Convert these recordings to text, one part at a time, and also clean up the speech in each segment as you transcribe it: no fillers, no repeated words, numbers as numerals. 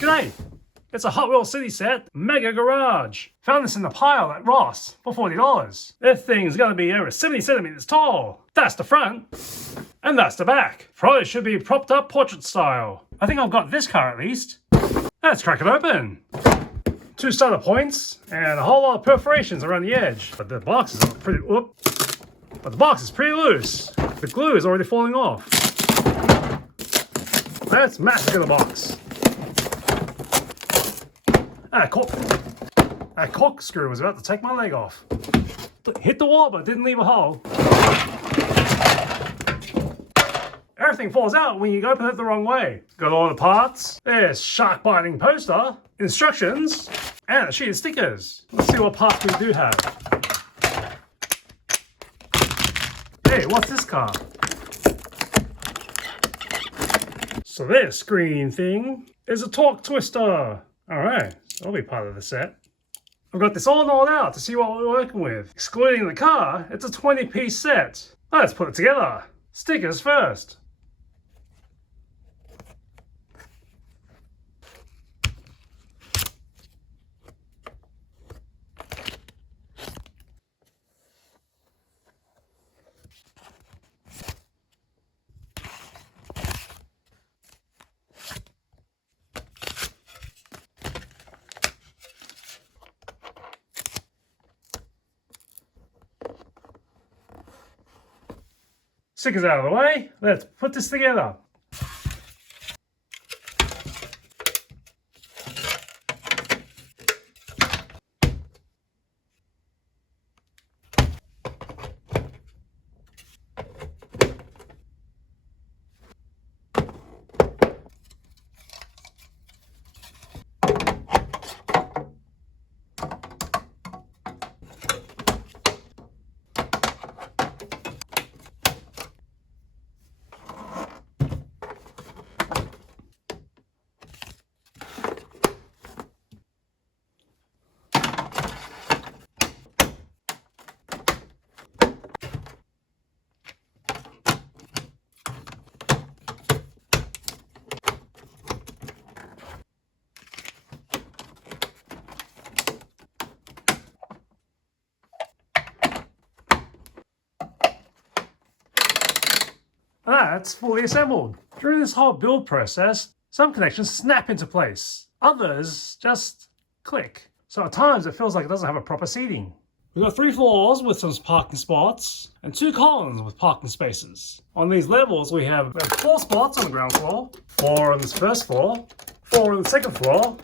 G'day! It's a Hot Wheels City set, Mega Garage. Found this in the pile at Ross for $40. This thing's gonna be over 70 centimeters tall. That's the front, and that's the back. Probably should be propped up portrait style. I think I've got this car at least. Let's crack it open. 2 starter points, and a whole lot of perforations around the edge. But the box is pretty, but the box is pretty loose. The glue is already falling off. Let's massacre the box. That corkscrew was about to take my leg off. Hit the wall, but didn't leave a hole. Everything falls out when you open it the wrong way. Got all the parts. There's shark biting poster, instructions, and a sheet of stickers. Let's see what parts we do have. Hey, what's this car? So this green thing is a torque twister. Alright, that'll be part of the set. I've got this all gnawed out to see what we're working with. Excluding the car, it's a 20-piece set. Let's put it together. Stickers first. Stickers out of the way, let's put this together. That's fully assembled. During this whole build process, some connections snap into place. Others just click. So at times it feels like it doesn't have a proper seating. We've got 3 floors with some parking spots and 2 columns with parking spaces. On these levels we have 4 spots on the ground floor, 4 on this first floor, 4 on the second floor,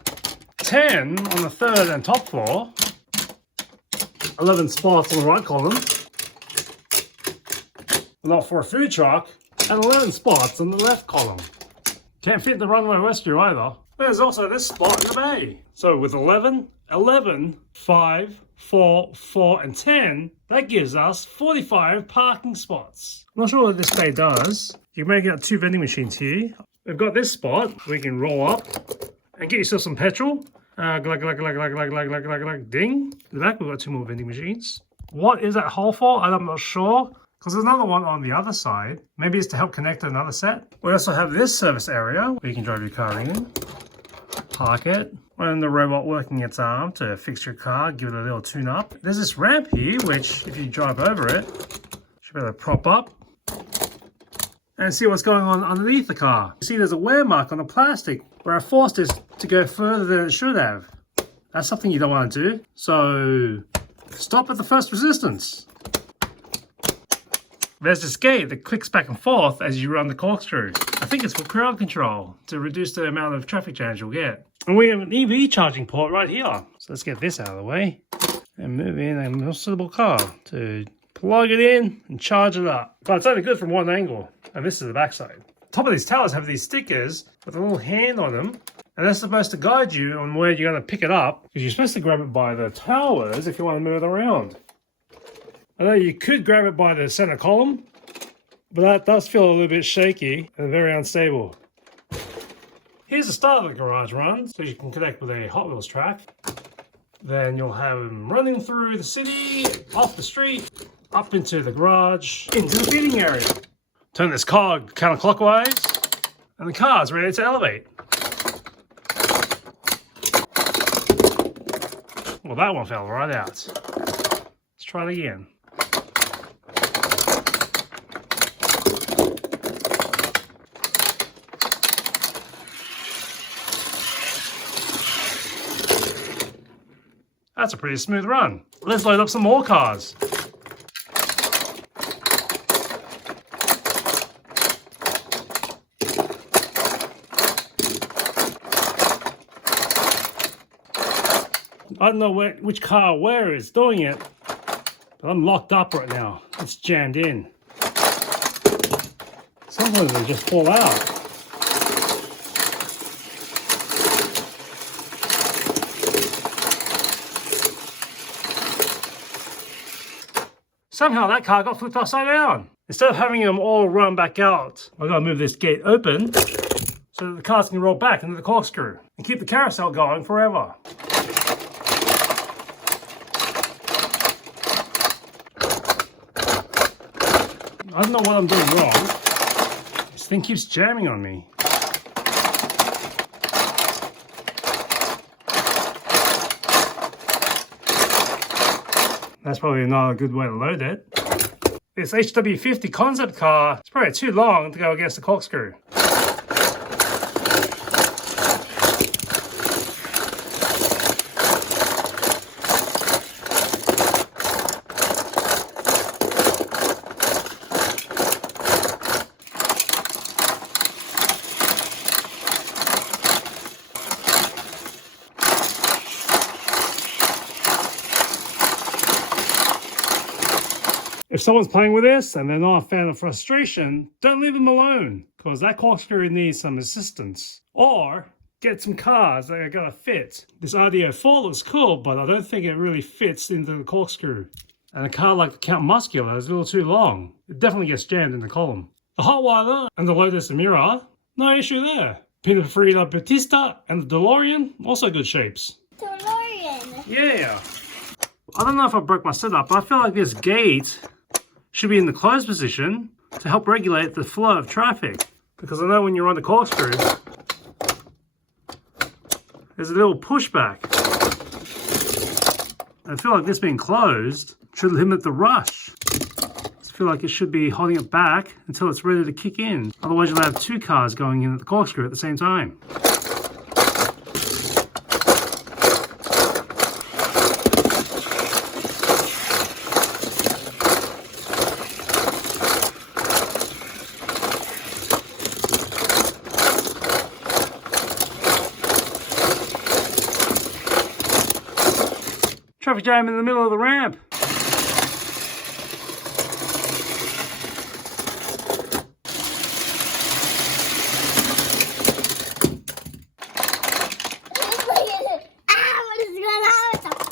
10 on the third and top floor, 11 spots on the right column, not for a food truck, and 11 spots on the left column. Can't fit the runway rescue either. There's also this spot in the bay. So with 11, 11, 5, 4, 4, and 10, that gives us 45 parking spots. I'm not sure what this bay does. You can make out 2 vending machines here. We've got this spot we can roll up and get yourself some petrol. Ding. In the back we've got 2 more vending machines. What is that hole for? I'm not sure. Because there's another one on the other side. Maybe it's to help connect to another set. We also have this service area where you can drive your car in, park it, and the robot working its arm to fix your car, give it a little tune-up. There's this ramp here, which if you drive over it, you should be able to prop up and see what's going on underneath the car. You see there's a wear mark on the plastic where I forced this to go further than it should have. That's something you don't want to do. So stop at the first resistance. There's this gate that clicks back and forth as you run the corkscrew. I think it's for crowd control to reduce the amount of traffic jams you'll get. And we have an EV charging port right here. So let's get this out of the way and move in a more suitable car to plug it in and charge it up. But it's only good from one angle, and this is the backside. Top of these towers have these stickers with a little hand on them, and they're supposed to guide you on where you're going to pick it up, because you're supposed to grab it by the towers if you want to move it around. I know you could grab it by the center column, but that does feel a little bit shaky and very unstable. Here's the start of the garage run, so you can connect with a Hot Wheels track. Then you'll have them running through the city, off the street, up into the garage, into the feeding area. Turn this cog counterclockwise, and the car's ready to elevate. Well, that one fell right out. Let's try it again. That's a pretty smooth run. Let's load up some more cars. I don't know which car where is doing it, but I'm locked up right now. It's jammed in. Sometimes they just fall out. Somehow that car got flipped upside down. Instead of having them all run back out, I've got to move this gate open so that the cars can roll back into the corkscrew and keep the carousel going forever. I don't know what I'm doing wrong. This thing keeps jamming on me. That's probably not a good way to load it. This HW50 concept car is probably too long to go against the corkscrew. If someone's playing with this and they're not a fan of frustration, don't leave them alone, because that corkscrew needs some assistance. Or get some cars that are gonna fit. This RDO4 looks cool, but I don't think it really fits into the corkscrew. And a car like the Count Muscular is a little too long. It definitely gets jammed in the column. The Hotweiler and the Lotus Emira, no issue there. Pininfarina Battista and the DeLorean, also good shapes. DeLorean! Yeah! I don't know if I broke my setup, but I feel like this gate should be in the closed position to help regulate the flow of traffic. Because I know when you're on the corkscrew, there's a little pushback. I feel like this being closed should limit the rush. I feel like it should be holding it back until it's ready to kick in. Otherwise you'll have two cars going in at the corkscrew at the same time. Traffic jam in the middle of the ramp.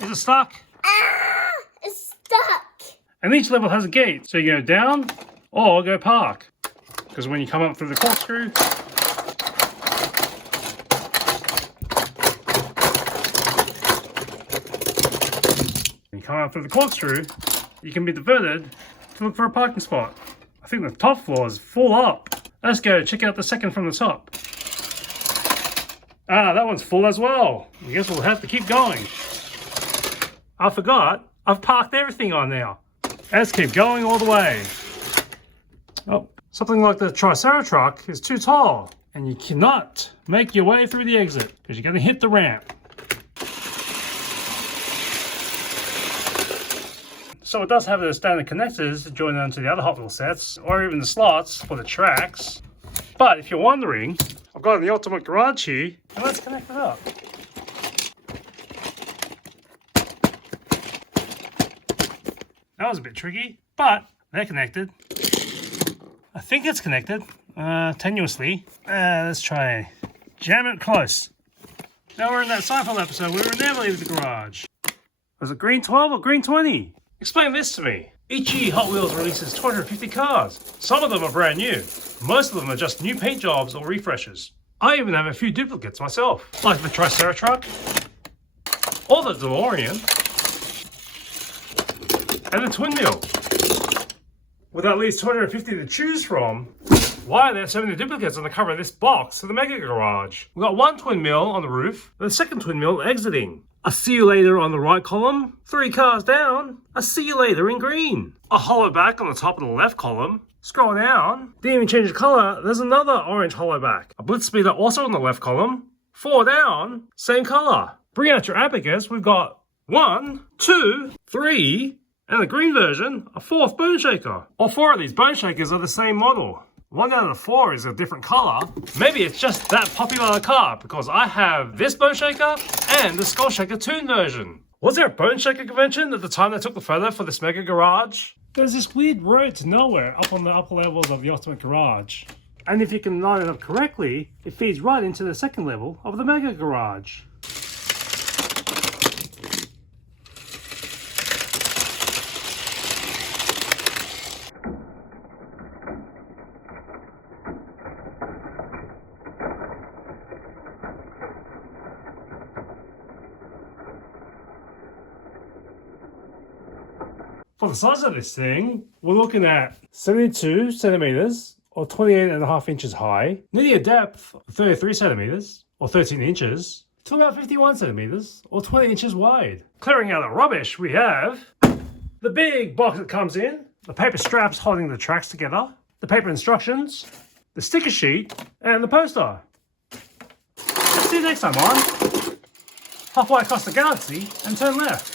Is it stuck? It's stuck. And each level has a gate, so you go down or go park. Because when you come up through the corkscrew, you can be diverted to look for a parking spot. I think the top floor is full up. Let's go check out the second from the top. Ah, that one's full as well. I guess we'll have to keep going. I forgot, I've parked everything on now. Let's keep going all the way. Oh, something like the Tricera truck is too tall and you cannot make your way through the exit because you're going to hit the ramp. So it does have the standard connectors to join onto the other Hot Wheel sets, or even the slots for the tracks. But if you're wondering, I've got the ultimate garage here, and let's connect it up. That was a bit tricky, but they're connected. I think it's connected, tenuously. Let's try jam it close. Now we're in that Seinfeld episode where we never leave the garage. Was it green 12 or green 20? Explain this to me. Each year Hot Wheels releases 250 cars. Some of them are brand new. Most of them are just new paint jobs or refreshes. I even have a few duplicates myself, like the Tricera truck, or the DeLorean, and the twin mill. With at least 250 to choose from, why are there so many duplicates on the cover of this box for the Mega Garage? We've got one twin mill on the roof, and the second twin mill exiting. A see you later on the right column. 3 cars down. A see you later in green. A hollow back on the top of the left column. Scroll down. Didn't even change the color. There's another orange hollow back. A blitz speeder also on the left column. 4 down. Same color. Bring out your abacus. We've got 1, 2, 3, and the green version, a 4th bone shaker. All 4 of these bone shakers are the same model. 1 out of the 4 is a different color. Maybe it's just that popular a car because I have this bone shaker and the Skull Shaker Toon version. Was there a bone shaker convention at the time they took the photo for this mega garage? There's this weird road to nowhere up on the upper levels of the ultimate garage. And if you can line it up correctly, it feeds right into the second level of the mega garage. For the size of this thing, we're looking at 72 centimeters or 28.5 inches high, nearly a depth of 33 centimeters or 13 inches, to about 51 centimeters or 20 inches wide. Clearing out the rubbish, we have the big box that comes in, the paper straps holding the tracks together, the paper instructions, the sticker sheet, and the poster. See you next time on Halfway Across the Galaxy and Turn Left.